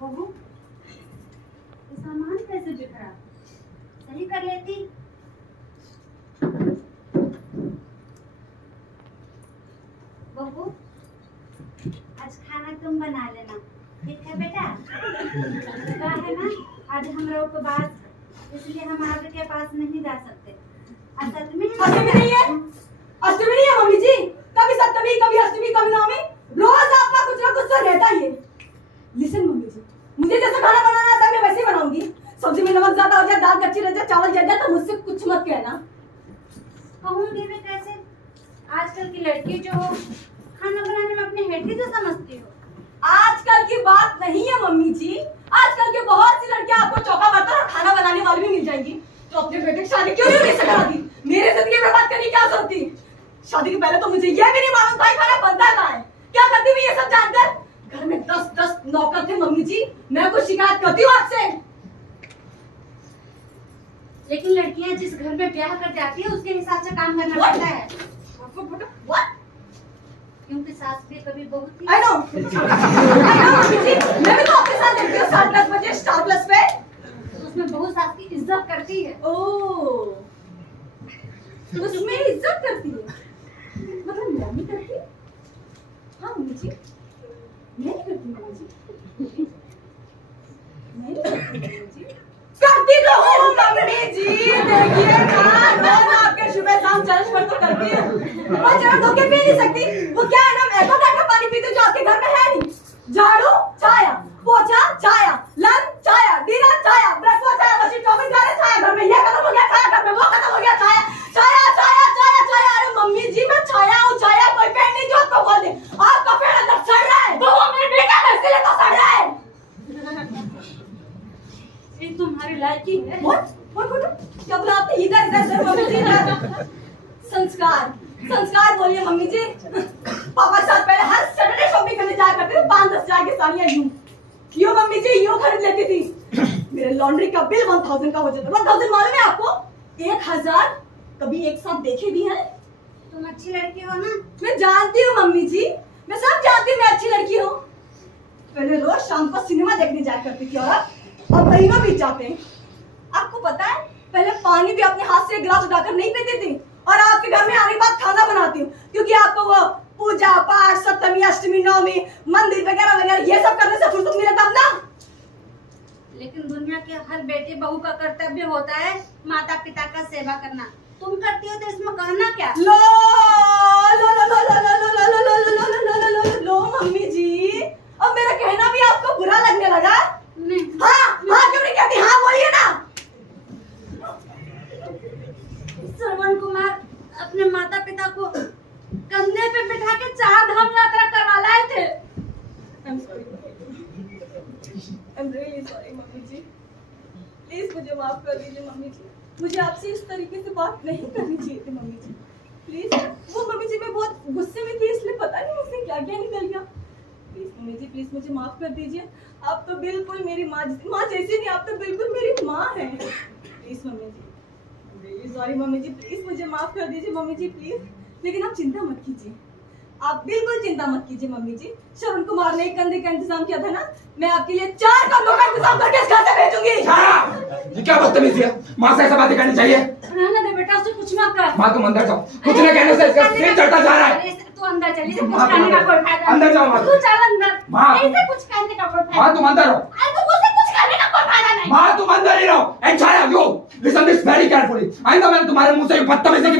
बहू, ये सामान कैसे बिखरा? सही कर लेती। बहू, आज खाना तुम बना लेना, ठीक है बेटा? पता है ना, आज हमारा उपवास, इसलिए हम आगे के पास नहीं जा सकते। अष्टमी नहीं है, अष्टमी नहीं है मम्मी जी। कभी सप्तमी, कभी अष्टमी, कभी नवमी, रोज आपका कुछ ना कुछ तो रहता ही है। लिसन मम्मी जी, मुझे जैसा खाना बनाना आता है मैं वैसे ही बनाऊंगी। सब्जी में नमक ज्यादा हो जाए, दाल कच्ची रह जाए, चावल जल जाए तो मुझसे कुछ मत कहना। कहूँगी मैं कैसे? आजकल की लड़की जो हो, खाना बनाने में अपनी हेड तो समझती हो। आजकल की बात नहीं है मम्मी जी। आजकल के बहुत सी लड़कियां आपको चौका बर्तन और खाना बनाने वाली भी मिल जाएंगी। तो अपने बेटे की शादी क्यों नहीं मेरे से करा दी? मेरे जिंदगी में बात करने की क्या जरूरत थी? शादी के पहले तो मुझे यह भी नहीं मालूम था खाना बनता कहाँ है। क्या करती मैं ये सब जानकर? घर में 10-10 नौकर थे मम्मी जी। मैं कुछ शिकायत करती हूँ आपसे? लेकिन लड़कियां जिस घर में ब्याह कर जाती है उसके हिसाब से काम करना पड़ता है। What? क्योंकि सास भी कभी बहू थी। I know मम्मी जी। मैं भी तो आपके साथ देखती हूँ 7-10 बजे स्टार प्लस पे। तो उसमें बहू सास की इज्जत करती है। ओह, उसमें इज्जत करती है, मतलब मम्मी करती है? हाँ मम्मी जी, मैं नहीं करती मम्मी जी। मैं नहीं करती मम्मी जी। करती तो हूँ मम्मी जी। देखिए ना, रोज आपके सुबह शाम चर्च पर तो करती हूँ। मैं जरा धोके पी नहीं सकती। वो क्या है ना, मैं तो का पानी पीती हूँ जो आपके घर में है नहीं। झाड़ू छाया, पोछा छाया, लंच छाया, डिनर छाया, ब्रेकफास्ट छाया, मशीन चौबीस घंटे छाया। घर में ये खत्म हो गया छाया, घर में वो खत्म हो गया छाया, छाया छाया छाया छाया। अरे मम्मी जी मैं छाया हूँ, छाया। कोई पेड़ नहीं जो आपको खोल दे। आपका पेड़ अंदर सड़ रहा है। वो मेरे बेटा है इसलिए तो सड़ रहा है। ये तुम्हारी लायकी है। What? क्या बोला आपने? इधर इधर मम्मी जी इधर। संस्कार बोलिए मम्मी जी। पापा के साथ पहले हर सैटरडे शॉपिंग करने जाया करते थे। 5-10 हजार की साड़ियाँ यूं मम्मी जी यूं खरीद लेती थी। मेरे लॉन्ड्री का बिल 1000 का हो जाता। 1000 मालूम है आपको? 1000 कभी एक साथ देखे भी हैं? तुम अच्छी लड़की हो ना। मैं जानती हूँ मम्मी जी, मैं सब जानती हूँ मैं अच्छी लड़की हूँ। पहले रोज शाम को सिनेमा देखने जाया करती थी और अब महीनों बीत जाते हैं। आपको पता है पहले पानी भी अपने हाथ से गिलास उठाकर नहीं पीती थी और आपके घर में आने के बाद खाना बनाती हूँ क्योंकि आपको वो पूजा पाठ, सप्तमी, अष्टमी, नवमी, मंदिर वगैरह वगैरह ये सब करने से फुर्सत मिले तब ना। लेकिन दुनिया के हर बेटे बहू का कर्तव्य होता है माता पिता का सेवा करना। तुम करती हो तो इसमें कहना क्या? लो लो लो लो लो लो लो लो लो लो लो लो मम्मी जी, अब मेरा कहना भी आपको बुरा लगने लगा? नहीं। हाँ क्यों नहीं कहती? हाँ बोलिए ना। श्रवण कुमार अपने माता पिता को कंधे पे बिठा के 4 धाम यात्रा करवा लाए थे। I'm really sorry मम्मी जी। प्लीज मुझे माफ कर दीजिए मम्मी जी। मुझे आपसे इस तरीके से बात नहीं करनी चाहिए थी मम्मी जी। प्लीज। वो मम्मी जी मैं बहुत गुस्से में थी इसलिए पता नहीं मुझसे क्या क्या निकल गया। प्लीज मम्मी जी, प्लीज मुझे माफ कर दीजिए। आप तो बिल्कुल मेरी माँ जैसी नहीं, आप तो बिल्कुल मेरी माँ है। प्लीज मम्मी जी, रियली सॉरी मम्मी जी। प्लीज मुझे माफ कर दीजिए मम्मी जी प्लीज। लेकिन आप चिंता मत कीजिए, आप बिल्कुल चिंता मत कीजिए मम्मी जी। श्रवण कुमार ने एक कंधे का इंतजाम किया था ना, मैं आपके लिए 4 कंधों का इंतजाम करके इस घर से भेजूंगी। ये क्या बदतमीजी है? माँ से ऐसा बातें करनी चाहिए? रहने दे बेटा, उसे कुछ मत कर। माँ तुम अंदर जाओ, कुछ न कहने से इसका सिर चढ़ता जा रहा है। तू अंदर चली, कुछ कहने का कोई फायदा नहीं। अंदर जाओ माँ। तू चल अंदर। माँ ऐसे कुछ कहने का कोई फायदा माँ तुम अंदर रहो। नहीं। तू मुझसे कुछ कहने का कोई फायदा नहीं। माँ तुम अंदर ही रहो। And Chhaya you listen this very carefully. आइंदा मैंने तुम्हारे मुंह से बदतमीजी की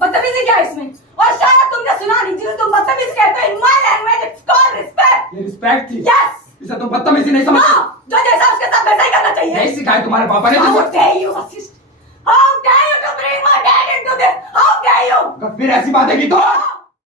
बदतमीजी क्या है इसमें? और शायद तुमने सुना नहीं, जिसे तुम बदतमीजी कहते हो in my language it's called respect. ये रिस्पेक्ट थी? यस। इसे तुम बदतमीजी नहीं समझती? जो जैसा उसके साथ वैसा ही करना चाहिए। यही सिखाया तुम्हारे पापा ने? How dare you assist? How dare you to bring my dad into this? How dare you? अगर फिर ऐसी बातें की तो